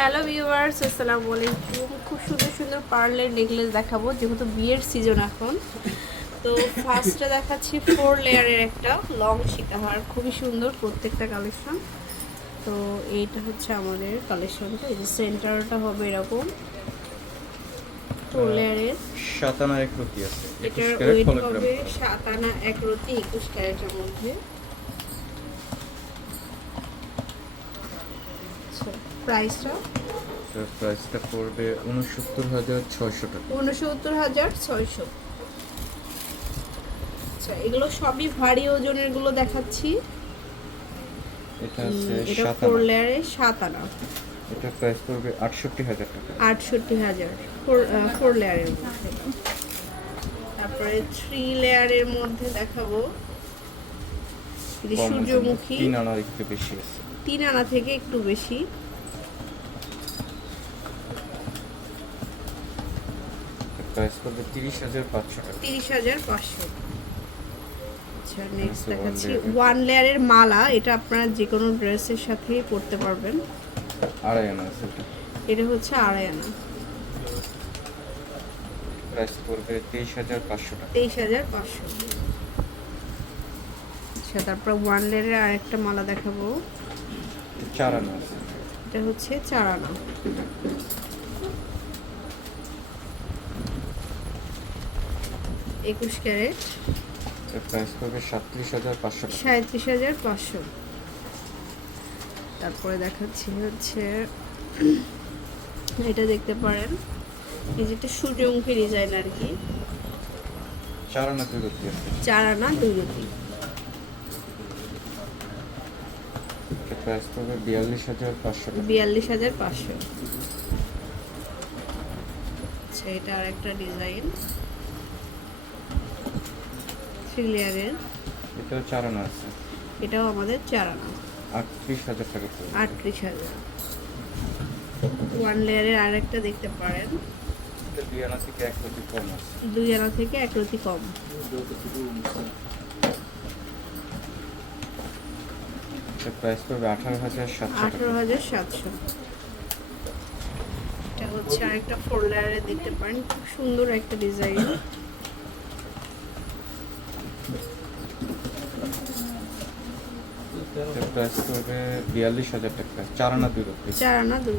Hello viewers আসসালামু আলাইকুম। খুব সুন্দর সুন্দর পার্লের নেকলেস দেখাবো যেহেতু বিয়ের সিজন এখন। তো ফার্স্টে দেখাচ্ছি ফোর লেয়ারের একটা লং সীতাহার খুবই সুন্দর প্রত্যেকটা কালেকশন তো এইটা হচ্ছে আমাদের কালেকশনটা এই যে সেন্টারটা হবে এরকম। ফোর লেয়ারের সাতানা এক রতি আছে এটার ওয়েট হবে সাত আনা এক রতি একুশ ক্যারেটের মধ্যে। প্রাইসটা? প্রাইসটা পড়বে উনসত্তর হাজার ছয়শো টাকা। উনসত্তর হাজার ছয়শো। আচ্ছা এগুলো সবই ভারী ওজনেরগুলো দেখাচ্ছি। এটা আছে উম, ফোর লেয়ারে সাত আনা। এটা প্রাইস পড়বে আটষট্টি হাজার টাকা। আটষট্টি হাজার। ফোর লেয়ারের মধ্যে। তারপরে থ্রি লেয়ারের মধ্যে দেখাবো। সূর্যমুখী। তিন একটু বেশি আছে। তিন আনা থেকে একটু বেশি। প্রাইস পড়বে তিরিশ হাজার পাঁচশো টাকা। তিরিশ হাজার পাঁচশো। আচ্ছা নেক্সট আচ্ছা, দেখাচ্ছি। ওয়ান লেয়ারের মালা এটা আপনারা যে কোনো ড্রেসের সাথে পরতে পারবেন। আড়াই আনা আছে এটা। হচ্ছে আড়াই আনা। প্রাইস পড়বে তেইশ হাজার পাঁচশো টাকা। তেইশ হাজার পাঁচশো। আচ্ছা তারপর ওয়ান লেয়ারের আরেকটা মালা দেখাবো। চার আনা এটা হচ্ছে চার আনা। একুশ ক্যারেট। এর প্রাইস পড়বে সাতত্রিশ হাজার পাঁচশো সাঁত্রিশ হাজার পাঁচশো। তারপরে দেখাচ্ছি হচ্ছে এটা দেখতে পারেন। এই যেটা সূর্যমুখী ডিজাইন আর কি। চার আনা দুই আছে। চার আনা দুই রতি। প্রাইস পড়বে বিয়াল্লিশ হাজার পাঁচশো বিয়াল্লিশ হাজার পাঁচশো। আচ্ছা এটা আর একটা ডিজাইন থ্রি লেয়ারের। এটাও চার আছে। এটাও আমাদের চার আটত্রিশ হাজার টাকা আটত্রিশ হাজার। ওয়ান লেয়ারের আর একটা দেখতে পারেন। দুই আনা থেকে এক রতি কম দুই আনা থেকে এক রতি কম। প্রাইস পড়বে আঠারো হাজার সাতশো আঠারো হাজার সাতশো। এটা হচ্ছে আরেকটা ফোর লেয়ারে দেখতে পারেন। খুব সুন্দর একটা ডিজাইন প্রাইস বিয়াল্লিশ হাজার টাকা চার আনা দুই রতি চার আনা দুই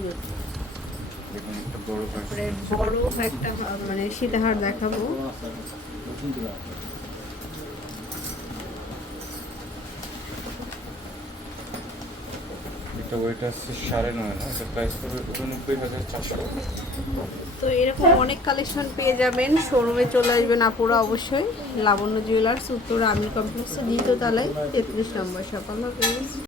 তারপরে বড় একটা মানে সীতাহার দেখাবো। ওয়েট আসছে সাড়ে নয়, না? প্রাইস পড়বে উননব্বই হাজার চারশো। তো এরকম অনেক কালেকশন পেয়ে যাবেন। শোরুমে চলে আসবেন আপুরা অবশ্যই। লাবণ্য জুয়েলার্স উত্তর আমির কমপ্লেক্সের দ্বিতীয় তলায় তেত্রিশ নম্বর সকাল